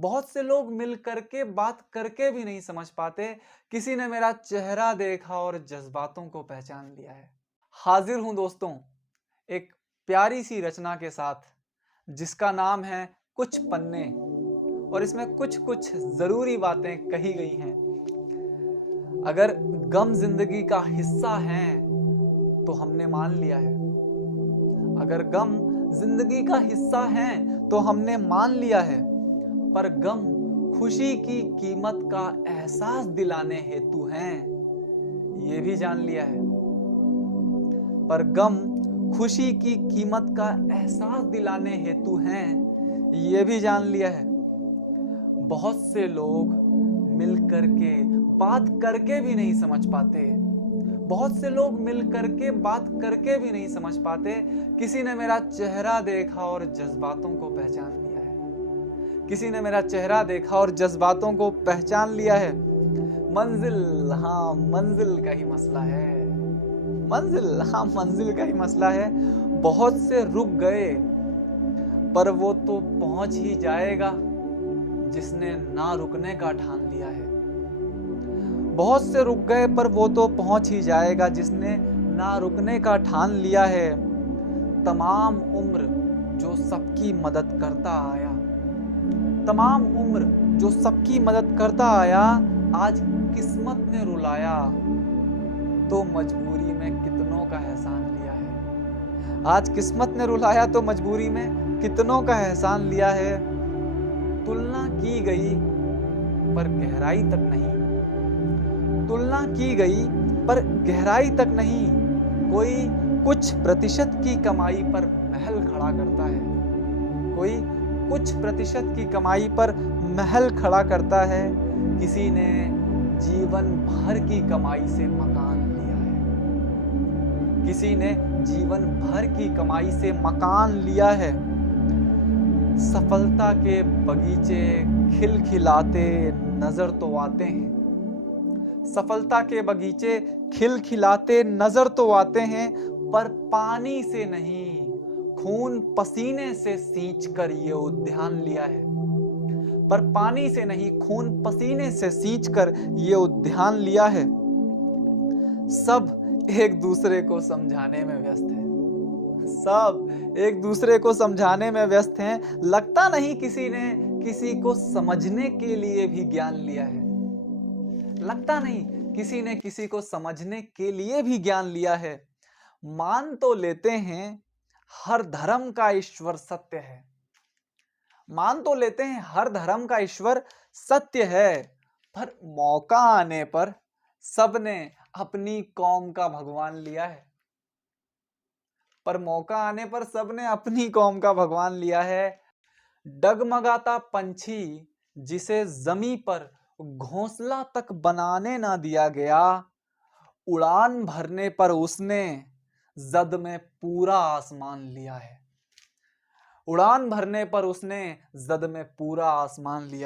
बहुत से लोग मिल करके बात करके भी नहीं समझ पाते। किसी ने मेरा चेहरा देखा और जज्बातों को पहचान लिया है। हाजिर हूं दोस्तों एक प्यारी सी रचना के साथ, जिसका नाम है कुछ पन्ने, और इसमें कुछ कुछ जरूरी बातें कही गई हैं। अगर गम जिंदगी का हिस्सा है तो हमने मान लिया है। अगर गम जिंदगी का हिस्सा है तो हमने मान लिया है। पर गम खुशी की कीमत का एहसास दिलाने हेतु हैं, ये भी जान लिया है। पर गम खुशी की कीमत का एहसास दिलाने हेतु हैं, ये भी जान लिया है। बहुत से लोग मिल करके बात करके भी नहीं समझ पाते। बहुत से लोग मिल करके बात करके भी नहीं समझ पाते। किसी ने मेरा चेहरा देखा और जज्बातों को पहचान लिया है। किसी ने मेरा चेहरा देखा और जज्बातों को पहचान लिया है। मंजिल, हाँ मंजिल का ही मसला है। मंजिल, हाँ मंजिल का ही मसला है। बहुत से रुक गए पर वो तो पहुंच ही जाएगा जिसने ना रुकने का ठान लिया है। बहुत से रुक गए पर वो तो पहुंच ही जाएगा जिसने ना रुकने का ठान लिया है। तमाम उम्र जो सबकी मदद करता आया, तमाम उम्र जो सबकी मदद करता आया, आज किस्मत ने रुलाया तो मजबूरी में कितनों का एहसान लिया है। आज किस्मत ने रुलाया तो मजबूरी में कितनों का एहसान लिया है। तुलना की गई पर गहराई तक नहीं, तुलना की गई पर गहराई तक नहीं। कोई कुछ प्रतिशत की कमाई पर महल खड़ा करता है। कोई कुछ प्रतिशत की कमाई पर महल खड़ा करता है। किसी ने जीवन भर की कमाई से मकान लिया है। किसी ने जीवन भर की कमाई से मकान लिया है। सफलता के बगीचे खिलखिलाते नजर तो आते हैं। सफलता के बगीचे खिलखिलाते नजर तो आते हैं, पर पानी से नहीं, खून पसीने से सींच कर ये उद्यान लिया है। पर पानी से नहीं, खून पसीने से सींच कर ये उद्यान लिया है। सब एक दूसरे को समझाने में व्यस्त है। सब एक दूसरे को समझाने में व्यस्त हैं। लगता नहीं किसी ने किसी को समझने के लिए भी ज्ञान लिया है। लगता नहीं किसी ने किसी को समझने के लिए भी ज्ञान लिया है। मान तो लेते हैं हर धर्म का ईश्वर सत्य है। मान तो लेते हैं हर धर्म का ईश्वर सत्य है, पर मौका आने पर सबने अपनी कौम का भगवान लिया है। पर मौका आने पर सबने अपनी कौम का भगवान लिया है। डगमगाता पंछी जिसे जमी पर घोंसला तक बनाने ना दिया गया, उड़ान भरने पर उसने जद में पूरा आसमान लिया है। उड़ान भरने पर उसने जद में पूरा आसमान लिया।